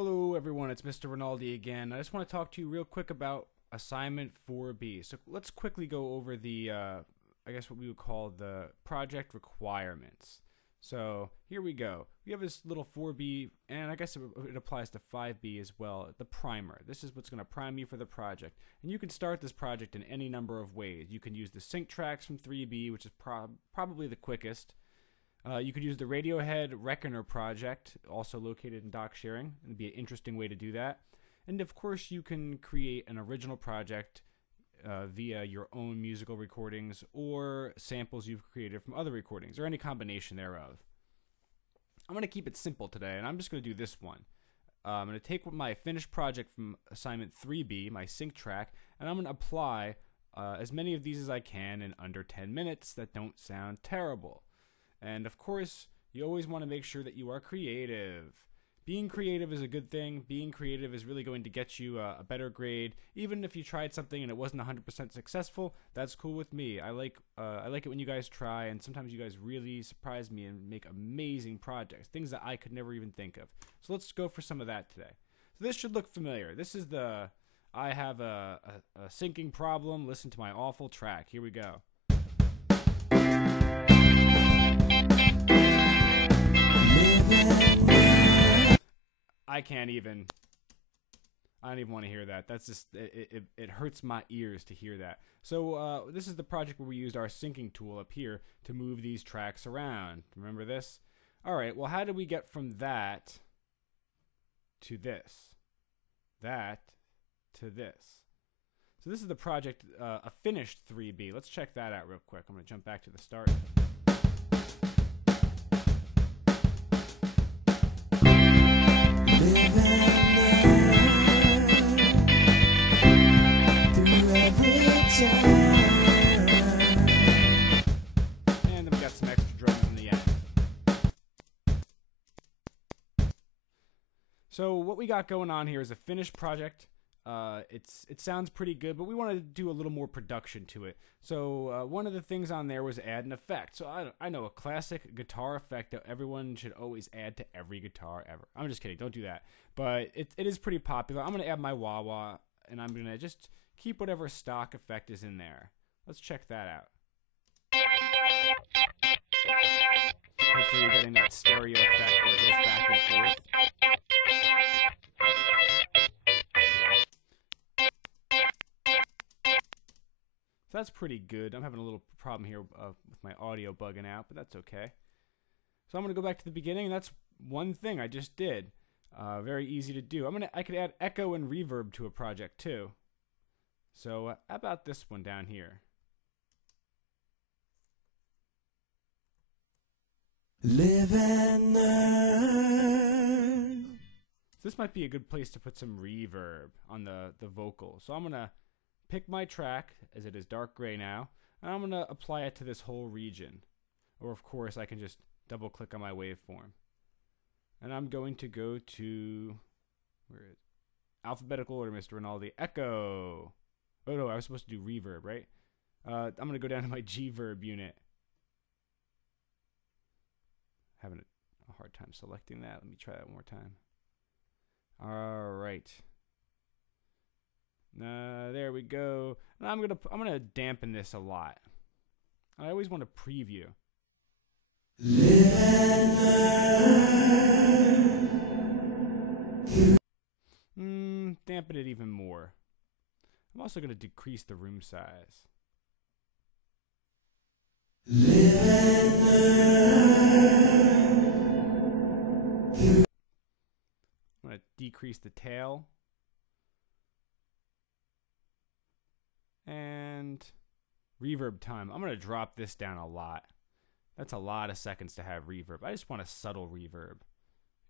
Hello everyone, it's Mr. Rinaldi again. I just want to talk to you real quick about assignment 4B. So let's quickly go over the, I guess what we would call the project requirements. So here we go. We have this little 4B, and I guess it applies to 5B as well, the primer. This is what's going to prime you for the project. And you can start this project in any number of ways. You can use the sync tracks from 3B, which is probably the quickest. You could use the Radiohead Reckoner project, also located in doc sharing. It'd be an interesting way to do that. And of course, you can create an original project via your own musical recordings or samples you've created from other recordings, or any combination thereof. I'm going to keep it simple today, and I'm just going to do this one. I'm going to take my finished project from assignment 3B, my sync track, and I'm going to apply as many of these as I can in under 10 minutes that don't sound terrible. And of course, you always want to make sure that you are creative. Being creative is a good thing. Being creative is really going to get you a better grade. Even if you tried something and it wasn't 100% successful, that's cool with me. I like it when you guys try, and sometimes you guys really surprise me and make amazing projects, things that I could never even think of. So let's go for some of that today. So this should look familiar. This is I have a syncing problem. Listen to my awful track. Here we go. I don't even want to hear that. That's just, it hurts my ears to hear that. So this is the project where we used our syncing tool up here to move these tracks around. Remember this? Alright, well, how did we get from that to this? That to this. So this is the project, a finished 3B. Let's check that out real quick. I'm going to jump back to the start. And then we got some extra drums in the end. So what we got going on here is a finished project. It sounds pretty good, but we want to do a little more production to it. So one of the things on there was add an effect. So I know a classic guitar effect that everyone should always add to every guitar ever. I'm just kidding, don't do that. But it is pretty popular. I'm going to add my wah-wah, and I'm going to just keep whatever stock effect is in there. Let's check that out. Hopefully you're getting that stereo effect where it goes back and forth. So that's pretty good. I'm having a little problem here with my audio bugging out, but that's okay. So I'm going to go back to the beginning, and that's one thing I just did. Very easy to do. I could add echo and reverb to a project too. So how about this one down here? Live and learn. So this might be a good place to put some reverb on the vocal. So I'm going to pick my track, as it is dark gray now, and I'm going to apply it to this whole region. Or of course I can just double click on my waveform. And I'm going to go to, where is it? Alphabetical order, Mr. Rinaldi. Echo. Oh no, I was supposed to do reverb, right? I'm going to go down to my G-verb unit. Having a hard time selecting that. Let me try that one more time. Alright. There we go. And I'm gonna dampen this a lot. I always want to preview. Dampen it even more. I'm also going to decrease the room size. I'm going to decrease the tail. And reverb time. I'm going to drop this down a lot. That's a lot of seconds to have reverb. I just want a subtle reverb.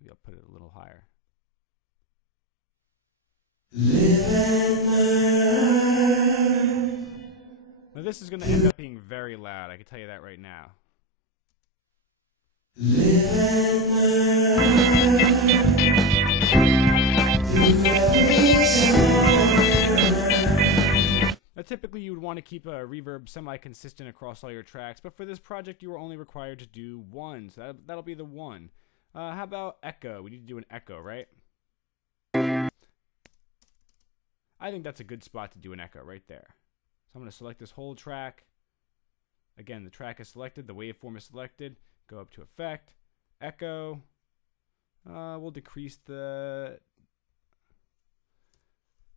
Maybe I'll put it a little higher. Now this is going to end up being very loud. I can tell you that right now. Now typically you would want to keep a reverb semi-consistent across all your tracks, but for this project you are only required to do one, so that'll be the one. How about echo? We need to do an echo, right? I think that's a good spot to do an echo right there. So I'm going to select this whole track. Again, the track is selected, the waveform is selected. Go up to Effect, Echo. We'll decrease the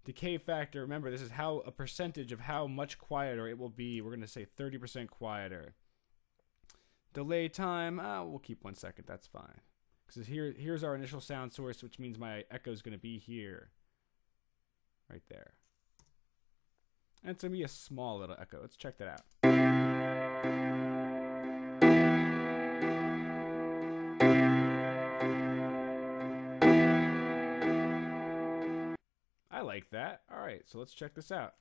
decay factor. Remember, this is how a percentage of how much quieter it will be. We're going to say 30% quieter. Delay time, we'll keep 1 second. That's fine. Because here's our initial sound source, which means my echo is going to be here. Right there. And it's going to be a small little echo. Let's check that out. I like that. All right, so let's check this out.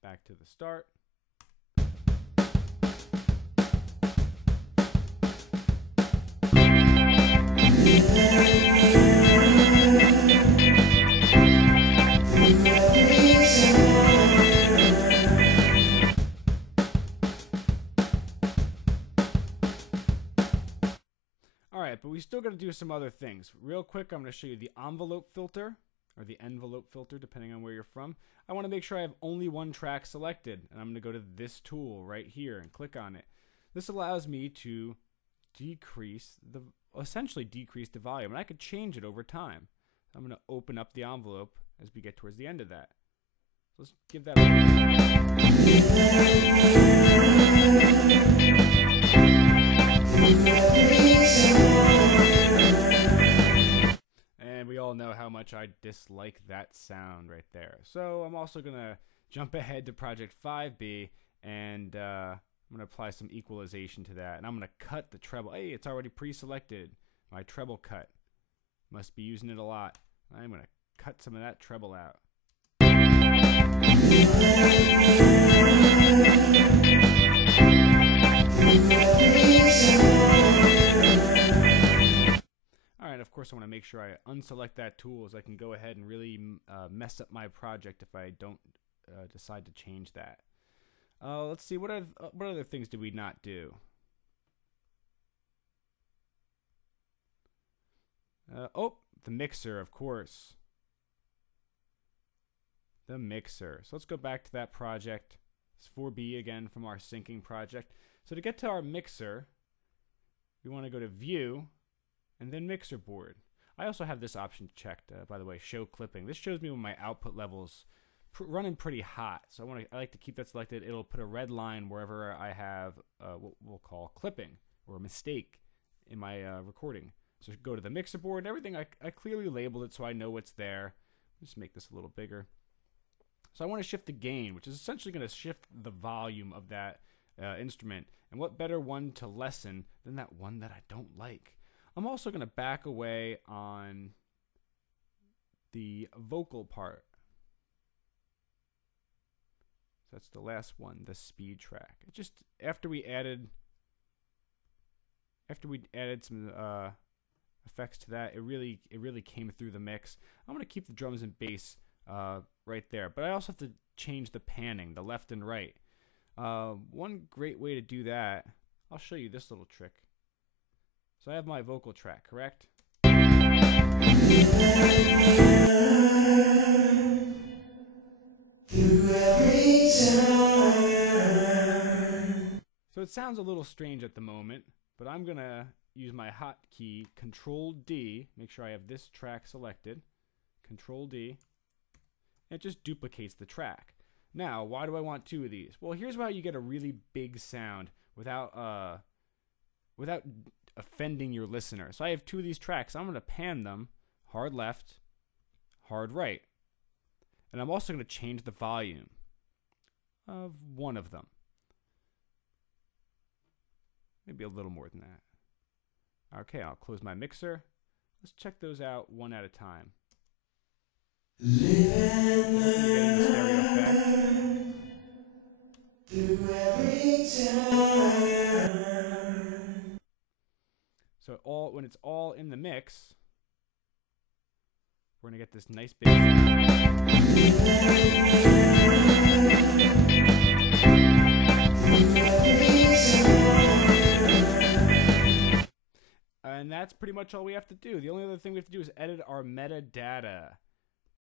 Back to the start. Alright, but we still got to do some other things. Real quick, I'm going to show you the envelope filter, or the envelope filter, depending on where you're from. I want to make sure I have only one track selected, and I'm going to go to this tool right here and click on it. This allows me to essentially decrease the volume, and I could change it over time. I'm going to open up the envelope as we get towards the end of that. So let's give that and we all know how much I dislike that sound right there. So I'm also going to jump ahead to Project 5B, and I'm going to apply some equalization to that. And I'm going to cut the treble. Hey, it's already pre-selected. My treble cut. Must be using it a lot. I'm going to cut some of that treble out. Alright, of course I want to make sure I unselect that tool as I can go ahead and really mess up my project if I don't decide to change that. Let's see, what other things did we not do? The mixer, of course. The mixer. So let's go back to that project. It's 4B again from our syncing project. So to get to our mixer, we want to go to View and then Mixer Board. I also have this option checked, by the way, Show Clipping. This shows me when my output level's running pretty hot. So I like to keep that selected. It'll put a red line wherever I have what we'll call clipping or a mistake in my recording. So go to the mixer board and everything. I clearly labeled it so I know what's there. Just make this a little bigger. So I want to shift the gain, which is essentially going to shift the volume of that instrument. And what better one to lessen than that one that I don't like? I'm also going to back away on the vocal part. So that's the last one, the speed track. It just after we added some effects to that, it really came through the mix. I'm going to keep the drums and bass right there, but I also have to change the panning, the left and right. One great way to do that, I'll show you this little trick. So I have my vocal track, correct? So it sounds a little strange at the moment, but I'm going to use my hotkey Control D, make sure I have this track selected, Control D, and it just duplicates the track. Now, why do I want two of these? Well, here's how you get a really big sound without offending your listener. So I have two of these tracks. I'm going to pan them, hard left, hard right. And I'm also going to change the volume of one of them. Maybe a little more than that. Okay, I'll close my mixer. Let's check those out one at a time. Getting the stereo effect. Through every time. So when it's all in the mix, we're gonna get this nice big sound. And that's pretty much all we have to do. The only other thing we have to do is edit our metadata.